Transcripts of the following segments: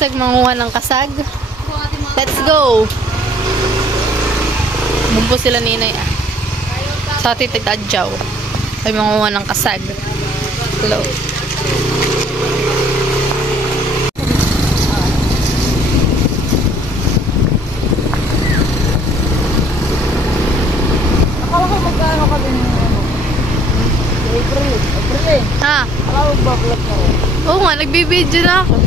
kasag, manguha ng kasag. Let's go! Bumpo sila ninay ah. Sa titig adjaw. Ay manguha ng kasag. Hello. Akala ko magkano ka din April eh. Ha? Akala ko magbablog ka rin. Oo nga, nagbibideo na ako.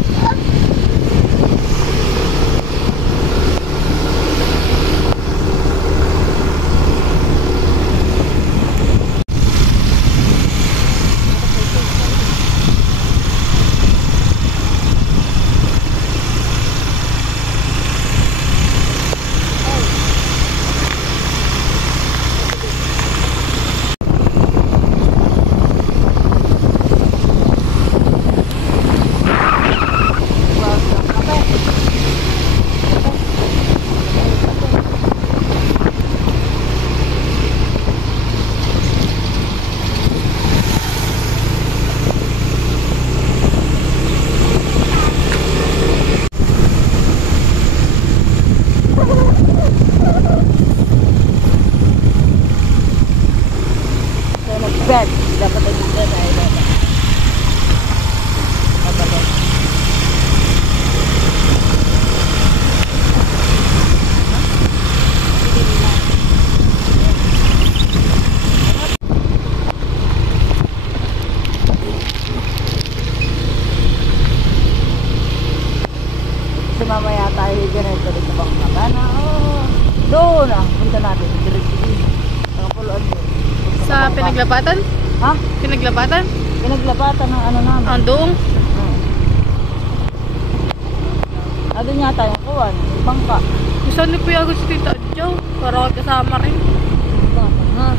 Bad. Dapat ay dito na ay dapat. Dapat. So mamaya tayo ganito dito sa bangka na. Doon na. Punta natin. Diretso. Nakapuluan doon. Sa pinaglapatan? Ha? Pinaglapatan? Pinaglapatan ng ano namin. Ang doong? Doon yata yung kuwan, yung bangka. Gusto ni Kuya Agus si Tita Adjaw. Para ako kasama rin. Ha?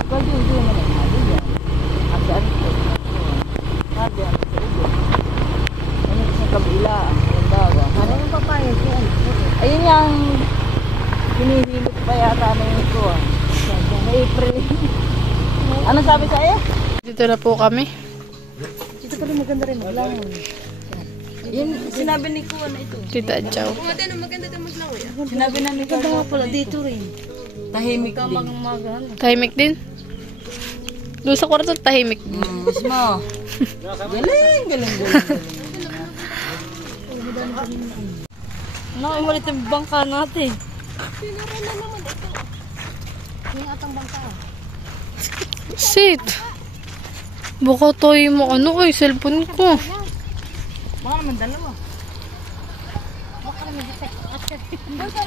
Ikaw yun na lang. Doon yan. Kasi ano ito? Sabi ano ito? Ano ito sa kabila? Ang dawa. Ano yung papaya? Ayun yung hinihilot pa yata na yung kuwan. April. Ano sabi sa'yo? Dito na po kami. Dito pa rin maganda rin maglangon. Yun, sinabi ni Kuwan na ito. Tita Adjaw. Sinabi na ni Kuwan. Ganda nga pala dito rin. Tahimik din. Tahimik din? Doon sa kwarto, tahimik din. Mismo. Galing. Nakaiwalit yung bangka natin. Sit. Baka tayo mo ano ay cellphone ko. Baka naman dalawa. Baka naman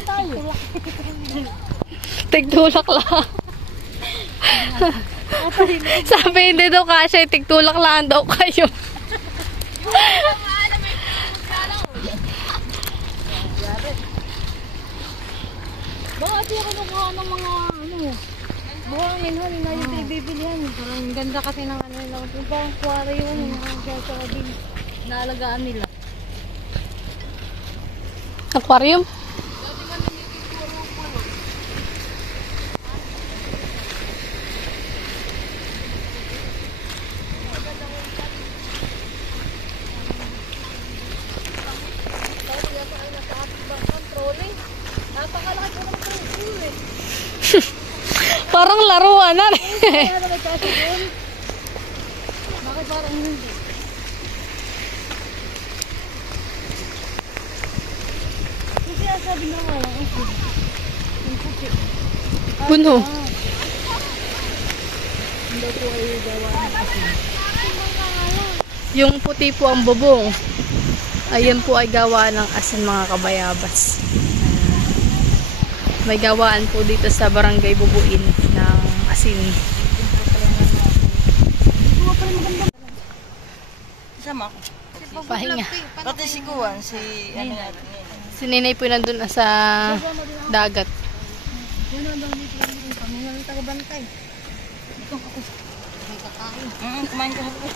tayo. Tigtulak lang. Sabi hindi daw kasi tigtulak lang daw kayo. Bakit yung kinukuha ng mga ano? Buhangin ho, na yung bibilihan. Parang ganda kasi ng ano nila. Parang kuwara yun. Naalagaan nila. Aquarium? Parang laruan na rin. Bakit parang hindi? Kasi sabi na nga lang ako. Yung puti. Puno. Hindi po ay gawa ng asin. Yung puti po ang bubong. Ayan po ay gawa ng asin mga kabayabas. May gawaan po dito sa Barangay Bubuin ng asin. Sama ako. Pahinga. Pati si Kuwan, si ano natin. Si Ninay po nandun sa dagat. Taga-bantay. Ito ako. May kakain. Kumain ka hapon.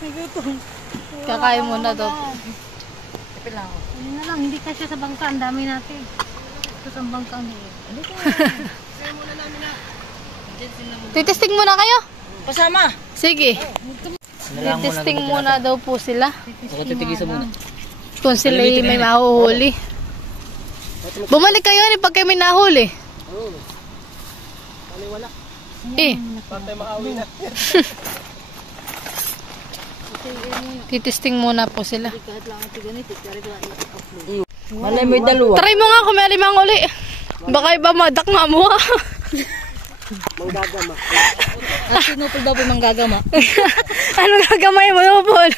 Nagutom. Kakain muna daw. Kapil lang ako. Ano na lang, hindi kasi sa bangka, ang dami natin. Ito sa bangka ang liit. Ano ka? Kaya muna namin na. Titesting muna kayo? Pasama. Sige. Testing muna daw po sila. Ako titigisa muna. Kung sila may mahuhuli. Bumalik kayo ni pag kayo may nahuli. Oo. Wala. Eh. Pantay maawi na. Titesting muna po sila. Malay mo yung dalawa. Try mo nga kung may limang uli. Baka iba madakma mo ha. Manggagama. Sinupol daw po yung manggagama. Anong gagamay mo, Nupol?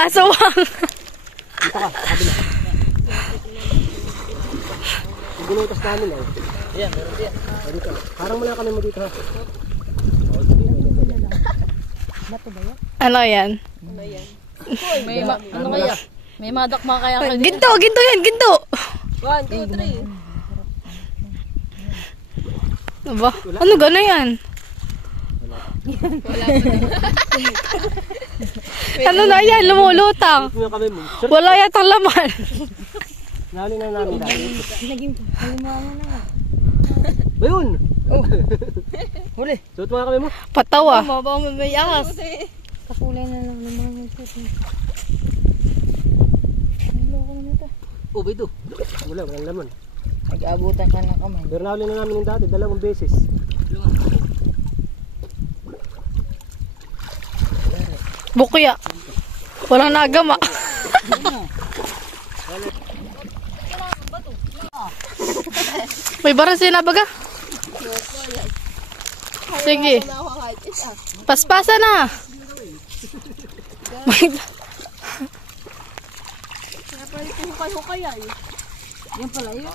Asawang. Dito ka, kabila. Yung binutas namin eh. Ayan, meron diyan. Dito. Parang muna kami mo dito ha. Ano yan? Ano kaya? May madakma kaya kayo? Ginto yan, ginto. 1, 2, 3. Aba, ano gano'n yan? Ano na yan? Lumulutang. Ito kami mo. Wala yatang laman. Nahuli na namin dahil. Ba yun? Oh. Huli. Suot mo nga kami mo. Patawa. Mabang may angas. Kakulay na lang ng mga ito. Oh, ba ito? Walang laman. Nag-aabutan ka ng kamay. Pero nahuli na namin yung dati, 2 beses. Bukya. Walang nagama. May baras yun na baga? Sige. Paspasa na. Yan pala yun.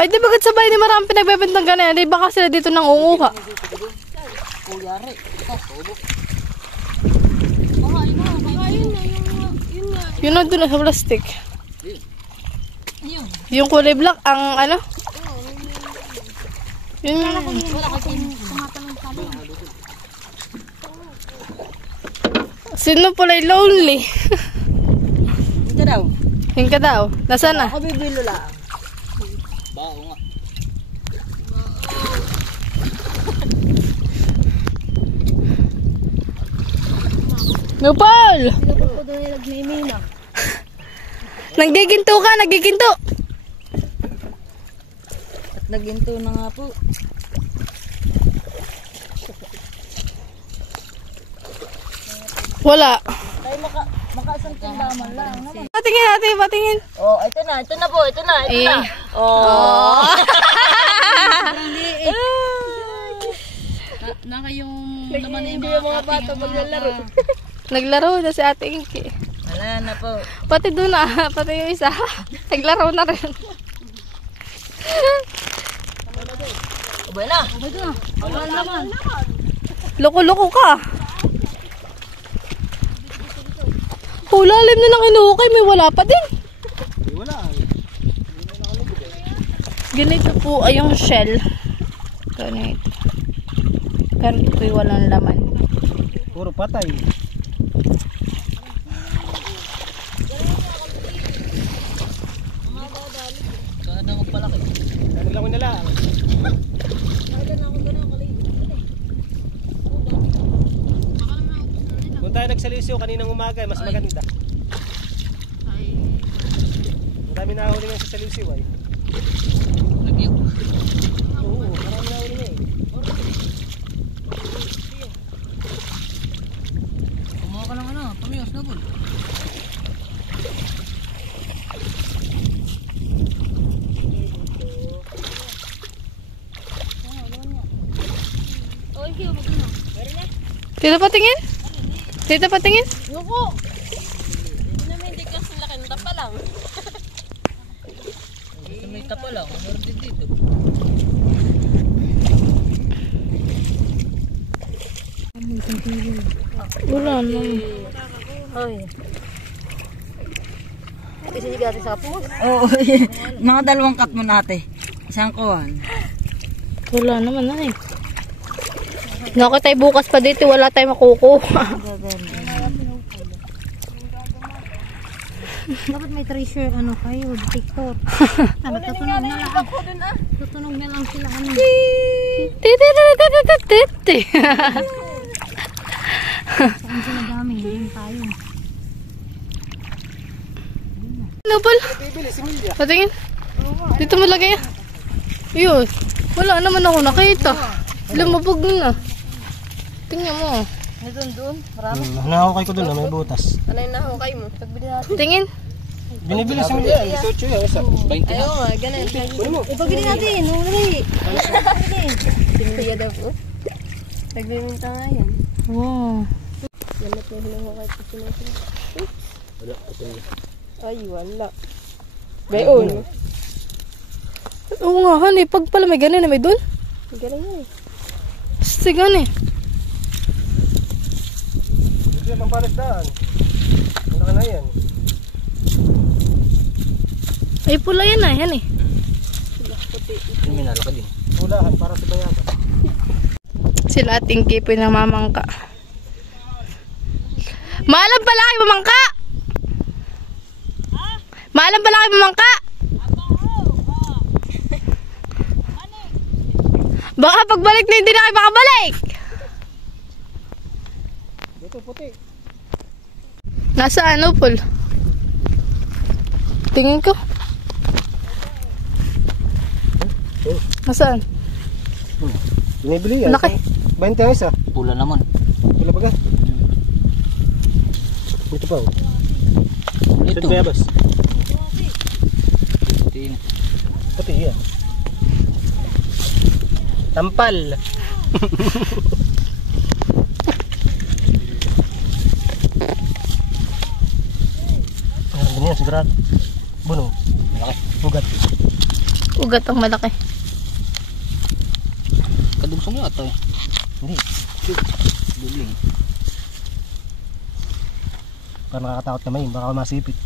Ay, di bagat sabay ni marami pinagbebentang ganyan. Di baka sila dito nang unguha. Kuyari. Yun na doon sa plastic. Yung kulay black, ang ano? Yun. Sino pala yung lonely? Ito daw. Yung ka daw. Nasaan na? Ako bibilo lang. Bao nga. Nupal! Pinapal ko doon yung nagmimina. Nagiginto ka, nagiginto. At naginto na nga po. Wala. Tayo makasang tindaman lang. Patingin natin, patingin. Oh, ito na po, ito na. Oh. Naka yung naman hindi yung mga bata maglalaro. Naglaro na si Ate Inky. Wala na po. Pati doon na, pati yung isa. Naglaro na rin. Ubay na. Wala naman. Loko-loko ka. Lalim na ng inuukay, may wala pa din. Wala. Ganito po ay yung shell. Ganito. Pero ito'y walang laman. Puro patay. Saan na magpalaki? Ano lang ko na lang. Kung tayo nagsalisyo kaninang umaga, mas maganda. Ang dami nahuli nga sa salisyo ay. Lagyo. Oo, marami nahuli nga eh. Kumuha ka ng ano, pamiyos na po. Dito patingin? Dito patingin? Nuko! Hindi naman hindi kasi laki ng tapa lang. Dito may tapa lang, meron din dito. Wala na. Ay. Kasi hindi kasi sa pus. Oo, mga 2 cut mo natin. Isang kuhan. Wala naman na eh. Naku tayo bukas pa dito, wala tayong makukuha. Dapat may treasure, ano kayo, detector. Ano, tutunog na lang. Tutunog na lang sila, ano. Saan sila dami, hindi tayo. Ano pala? Patingin. Dito mo lagay. Yun. Wala naman ako nakita. Lumabog na. Tingnan mo. Doon, marami. Nahukay ko doon na may butas. Ano yung nahukay mo? Pagbili natin. Tingin. Binibili sa mga yan. Isotso yan. Isa. 20 Ayaw nga, ganun. Ipagbili natin, uli. Similiya daw po. Nagbibinta nga yan. Wow. Yan na po hinahukay ko sinasin. Ay, wala. Bayon. Oo nga, honey. Pag pala may ganun na may dun. Galing yan eh. Sigan eh. Ito yung pampalasdaan. Wala ka na yan. Ay, pula yan ah. Yan eh. Ano may nalaka din? Pulahan para sa bayaban. Sila ating kipoy na mamangka. Maalam pala kayo mamangka! Maalam pala kayo mamangka! Baka pagbalik na hindi na kayo makabalik! Ito puti. Nasaan, Upol? Tingin ko. Nasaan? Binibili yan. Laki. 20 ang isa. Pula naman. Wala ba ka? Ito pa. Ito. Ito bayabas. Ito. Puti yan. Tampal. Meron din yan sigurado. Buno. Malaki. Ugat. Ugat ang malaki. Kadugsong yata eh. Hindi. Duling. Parang nakakatakot naman yun. Baka masipit.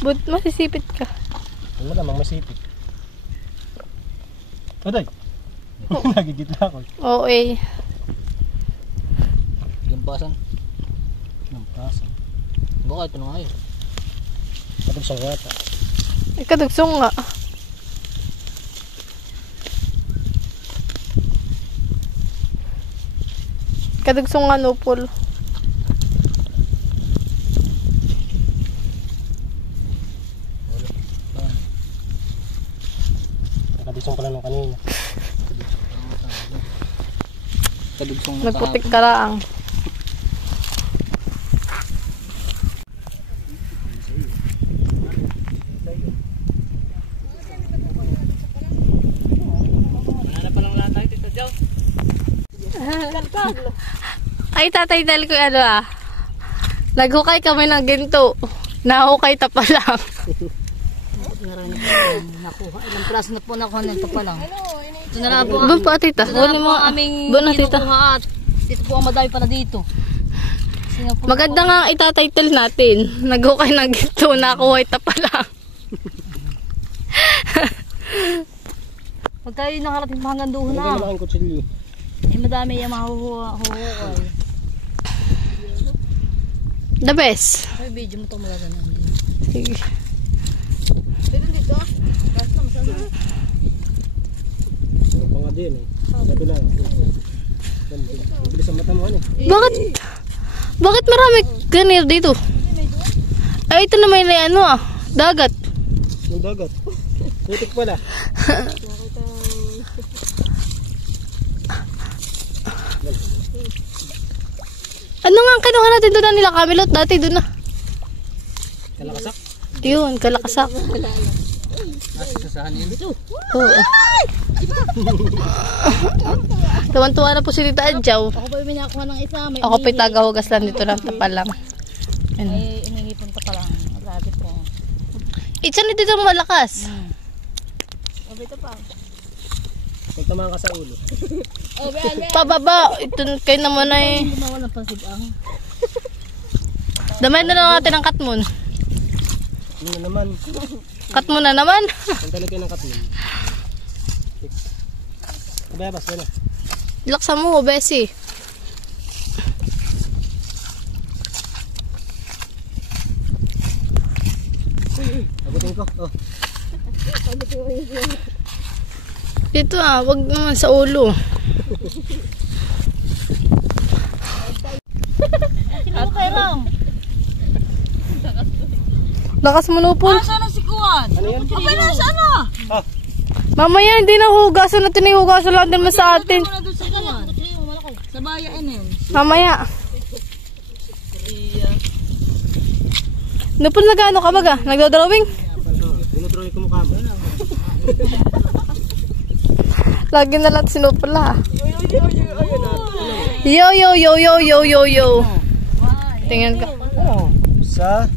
But masisipit ka. Wala namang masipit. Aday! Nagigitla ako. Oo eh. Lampasan. Nampasan. Baka ito na nga yun. Kapag siyang yata. Ikadugsong nga. Kadugsong nga, Upol. Nakadisong pala nung kanina. Kadugsong na Nagputik ka lang. Wala pa lang lahat tayo dito, Jow. Ay, tatay dahil ko ano ah. Naghukay kami ng ginto. Nahukay ta pa lang. Nakuha. Ilang praso na po nakuha nito pa lang. Ito na lang po Doon pa, tita. ito na lang Huli po mo. ang aming Doon na, tita. kinukuha at dito po ang madami pala dito. Kasi nga po, Maganda nga ang itatitle natin. Naghukay ng ginto. Nakuhay ta pa lang. pag tayo nakarating pa hanggang doon Hindi na. naman ang kutsilyo. Eh madami yung mahuhukay. The best. Ay, video mo ito mula sa nandun. Sige. Dito? Bas na, masama. Ito pa nga din eh. Sabi lang. Bilis ang mata mo ano. Bakit? Bakit marami ganir dito? Ay, ito naman na ano ah. Dagat. Yung dagat. Putik pala. Ano nga ang kinuha natin doon na nila Camilot? Dati doon na. Kalakasak. Yun, kalakasak. Sasahan yun. Oo. Tuwan-tuwa na po si Tita Adjaw. Ako pa yung minakuha ng isa. May Ako po'y tagahugas lang dito ng tapal lang. Yun. Ay, inihipon pa lang. Grabe po. Itsan dito malakas. Sabi ito pa. Kung tamaan ka sa ulo. Oh, be. Pababa. Ito kayo naman ay. Gumawa ng pasigang. Damay na lang natin ang katmon. Ano na naman. Katmon na naman. Ang talaga ng katmin. Bayabas, wala. Laksa mo, Bessie. Agutin ko. Oh. Dito wag naman sa ulo. Sino kay Ram? Lakas manupol. Sana si Kuan. Ano yan? Abay na sana. Ah, Mamaya hindi na hugasan natin, hugasan lang din mo sa atin. Muna doon sa Kuan. Sa bayan yun. Mamaya. Nupol na gaano ka baga? Nagdodrawing? dinodrawing ko mukha mo. Lagi na lang sinupol ha. Yo yo yo yo yo yo yo. Tingnan ka. Isa,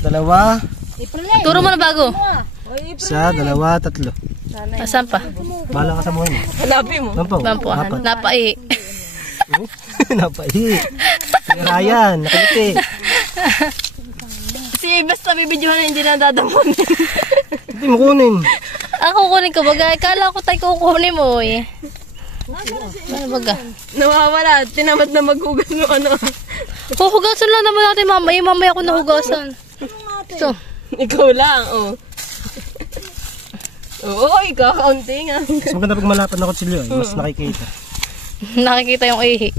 dalawa, Turo mo na bago. isa, dalawa, tatlo. Asan pa? Bahala ka sa buhay mo. Hanapin mo. Lampaw. Bampuan. Napai. Napai. Ryan, nakiliti. Si basta bibidyohan na hindi na dadamon. Hindi mo kunin. Ako kunin ko baga. Kala ko tayo kukunin mo eh. Ano baga? Nawawala. Tinamad na maghugas ng ano. Huhugasan lang naman natin mamaya. Mamaya ko nahugasan. Ito. Ikaw lang, oh. Oo, ikaw-counting ah. Mas maganda pag malapad na kutsilyo, mas nakikita. Nakikita yung ihi.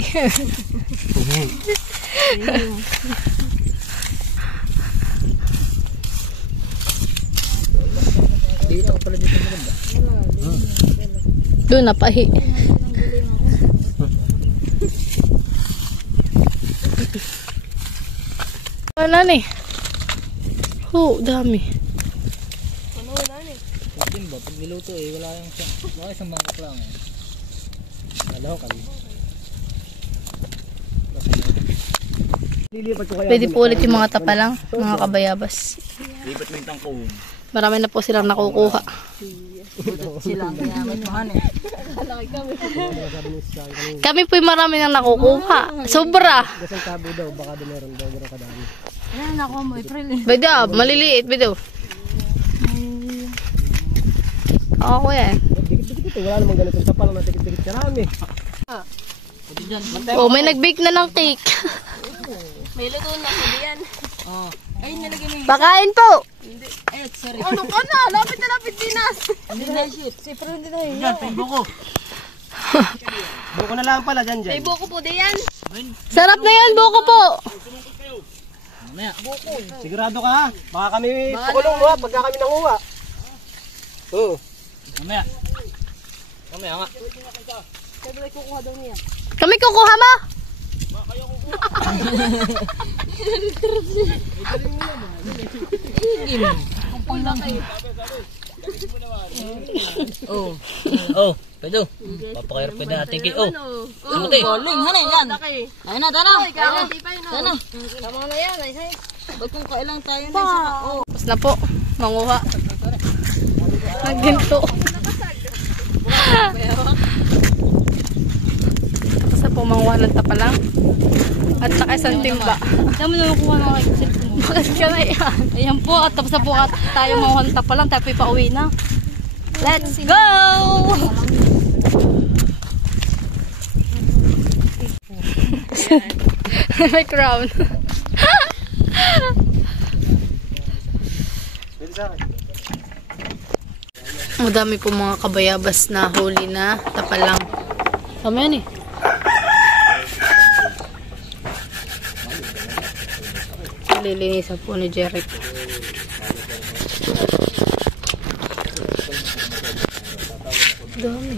Dito pala dito maganda. Doon napahi. Wala na eh. Dami. Din ba? Pag niluto wala yung isang mangkok lang eh. Ano, kami. Lilipat ko kaya. Pwede po ulit yung mga tapalang, mga kabayabas. Lipat mo yung tangkong. Marami na po silang nakukuha. Silang mayaman mo, han eh. Kami po yung marami nang nakukuha. Sobra. Gasang tabo daw, baka doon meron daw, meron kadami. Ayan, nakuha mo, April eh. Beda, maliliit, beda. Oo, yan. Dikit-dikit ito, wala namang ganitong tapal na dikit-dikit karami. Oh, may nag-bake na ng cake. May luto na ko diyan. Oh. Ay, nilagay mo yung... Pakain po. Eh, sorry. Ano ka na? Lapit na lapit dinas. Hindi na shoot. Si April hindi na yun. Yan, may buko. Buko na lang pala, dyan. May buko po diyan. Sarap na yan, buko po. Mamaya. Sigurado ka ha? Baka kami pakulong mo ha, pagka kami nanguha. Oo. Mamaya. Mamaya nga. Kami kukuha mo. Oh. Oh, pedo. Papakirap pa natin kay. Oh. Sumuti. Galing, hanay yan. Ayun na, tana. Tana. Tama na yan. Ba't kung kailang tayo na isa? Oh. Tapos na po, manguha. Nagginto. Tapos na po, manguha ng tapalang. At saka isang timba. Dami na nakuha na kayo. Bakit ka na yan? Ayan po, at tapos na po tayo manguha ng tapalang. Tayo po pauwi na. Let's go! May crown. Pwede sa akin. Madami po mga kabayabas na huli na tapalang. Tama yan eh. Lilinisan po ni Jeric. Dami.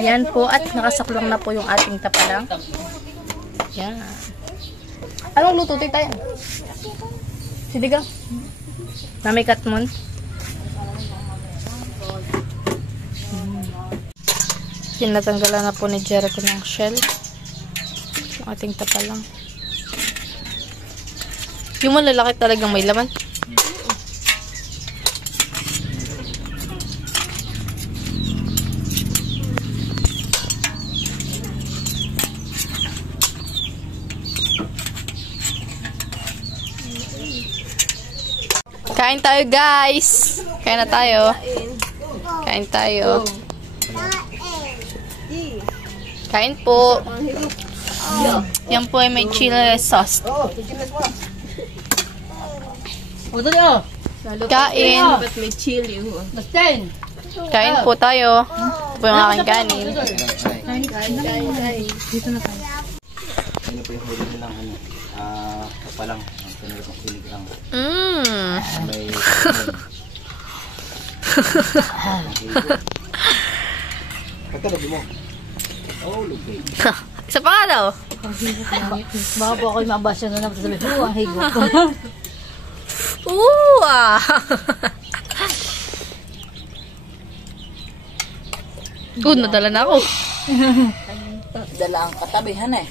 Yan po at nakasaklong na po yung ating tapalang. Yan. Anong luto tayo? Sidigang. Namikat mo. Tinatanggalan na po ni Jericho ng shell. Yung ating tapalang. Yung malalaki talagang may laman. Kain tayo guys. Kain na tayo. Kain tayo. Kain po. Yan po ay may chili sauce. Oo, tigilan mo. O, dali oh. Kain. may chili. Bastin. Kain po tayo. Ito po yung aking kanin. Dito na tayo. Ano po yung huli nilang ano? Kapalang. Ang pinag ng kilig lang. May... Pagkalabi mo. Oh, lugay. Isa pa nga daw. Baka po ako'y mabasya na naman sa sabi. Ang higo ko. Ooh, ah. Nadala na ako. Dala ang katabihan eh.